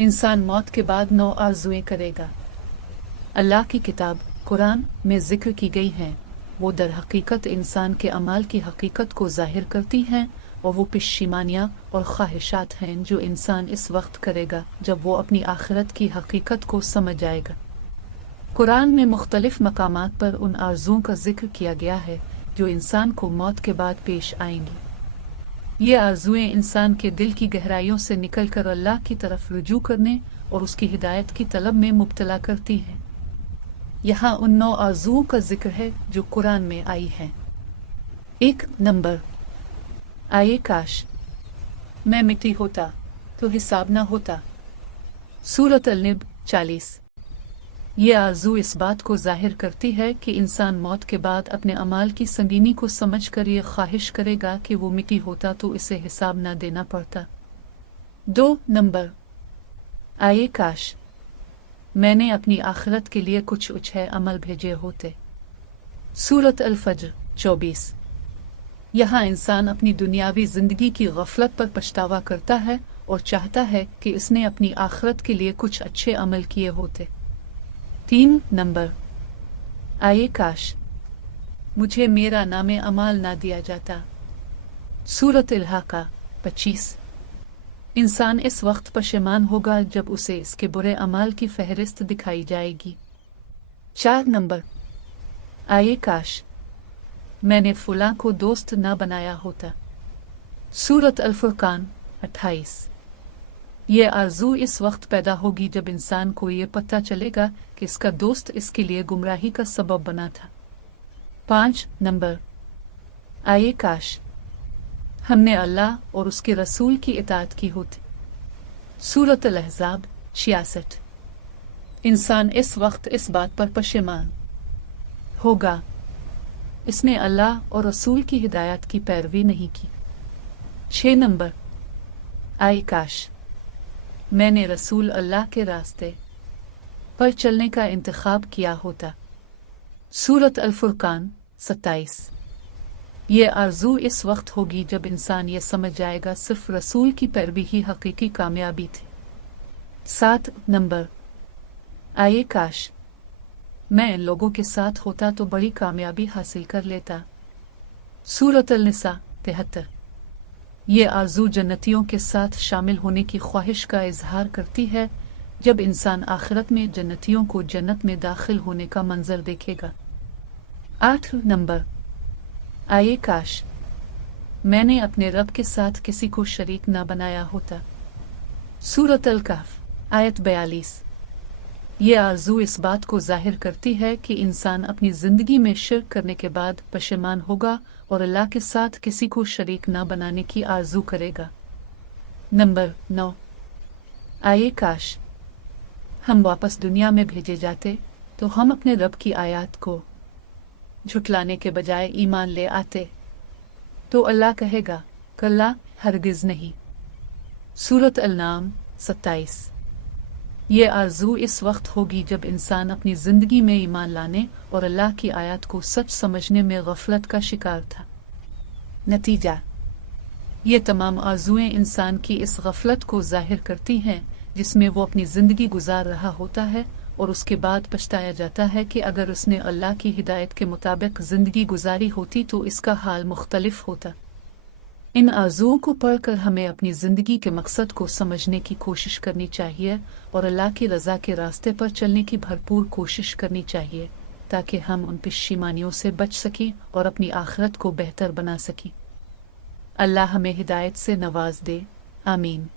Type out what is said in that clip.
इंसान मौत के बाद 9 आरज़ुएं करेगा। अल्लाह की किताब कुरान में जिक्र की गई हैं, वो दर हकीकत इंसान के अमाल की हकीकत को ज़ाहिर करती हैं और वो पेशीमानियाँ और ख्वाहिशात हैं जो इंसान इस वक्त करेगा जब वो अपनी आखिरत की हकीकत को समझ जाएगा। कुरान में मुख्तलिफ मकामात पर उन आरज़ुओं का जिक्र किया गया है जो इंसान को मौत के बाद पेश आएंगी। ये आरज़ुएं इंसान के दिल की गहराइयों से निकल कर अल्लाह की तरफ रुजू करने और उसकी हिदायत की तलब में मुब्तला करती हैं। यहाँ उन 9 आरज़ुओं का जिक्र है जो कुरान में आई हैं। 1 नंबर, आए काश मैं मिट्टी होता तो हिसाब ना होता। सूरत अल-निब 40। ये आरज़ू इस बात को ज़ाहिर करती है कि इंसान मौत के बाद अपने अमाल की संगीनी को समझकर ये ख्वाहिश करेगा कि वो मिट्टी होता तो इसे हिसाब ना देना पड़ता। 2 नंबर, आए काश मैंने अपनी आखिरत के लिए कुछ अच्छे अमल भेजे होते। सूरत अल-फज्र 24। यहाँ इंसान अपनी दुनियावी ज़िंदगी की गफलत पर पछतावा करता है और चाहता है कि इसने अपनी आखिरत के लिए कुछ अच्छे अमल किए होते। 3 नंबर, आए काश मुझे मेरा नामे अमाल ना दिया जाता। सूरत अल-हाका 25। इंसान इस वक्त पशेमान होगा जब उसे इसके बुरे अमाल की फहरिस्त दिखाई जाएगी। 4 नंबर, आए काश मैंने फुलां को दोस्त ना बनाया होता। सूरत अल-फुरकान 28। ये आरज़ू इस वक्त पैदा होगी जब इंसान को ये पता चलेगा कि इसका दोस्त इसके लिए गुमराही का सबब बना था। 5 नंबर, आए काश हमने अल्लाह और उसके रसूल की इताअत की होती। सूरत अल-अहज़ाब 66। इंसान इस वक्त इस बात पर पशेमान होगा इसने अल्लाह और रसूल की हिदायत की पैरवी नहीं की। 6 नंबर, आए काश मैंने रसूल अल्लाह के रास्ते पर चलने का इंतखाब किया होता। सूरत अल-फुरकान 27। ये आरज़ू इस वक्त होगी जब इंसान ये समझ जाएगा सिर्फ रसूल की पैरवी ही हकीकी कामयाबी थी। 7 नंबर, आए काश मैं इन लोगों के साथ होता तो बड़ी कामयाबी हासिल कर लेता। सूरत अल-निसा 73। ये आरज़ू जन्नतियों के साथ शामिल होने की ख्वाहिश का इजहार करती है जब इंसान आखिरत में जन्नतियों को जन्नत में दाखिल होने का मंजर देखेगा। 8 नंबर, आए काश मैंने अपने रब के साथ किसी को शरीक ना बनाया होता। सूरत अल-कहफ आयत 42। ये आरज़ू इस बात को ज़ाहिर करती है कि इंसान अपनी ज़िंदगी में शिर्क करने के बाद पशेमान होगा और अल्लाह के साथ किसी को शरीक ना बनाने की आरज़ू करेगा। नंबर 9, आए काश हम वापस दुनिया में भेजे जाते तो हम अपने रब की आयत को झुटलाने के बजाय ईमान ले आते। तो अल्लाह कहेगा कल्ला हरगिज़ नहीं। सूरत अल-नाम 27। ये आरज़ू इस वक्त होगी जब इंसान अपनी ज़िंदगी में ईमान लाने और अल्लाह की आयत को सच समझने में गफलत का शिकार था। नतीजा, ये तमाम आरज़ुएं इंसान की इस गफलत को ज़ाहिर करती हैं जिसमें वो अपनी ज़िंदगी गुजार रहा होता है और उसके बाद पछताया जाता है कि अगर उसने अल्लाह की हिदायत के मुताबिक ज़िंदगी गुजारी होती तो इसका हाल मुख्तलिफ होता। इन आरज़ुओं को पढ़कर हमें अपनी ज़िंदगी के मकसद को समझने की कोशिश करनी चाहिए और अल्लाह की रज़ा के रास्ते पर चलने की भरपूर कोशिश करनी चाहिए ताकि हम उन पेशीमानियों से बच सकें और अपनी आखिरत को बेहतर बना सकें। अल्लाह हमें हिदायत से नवाज दे। आमीन।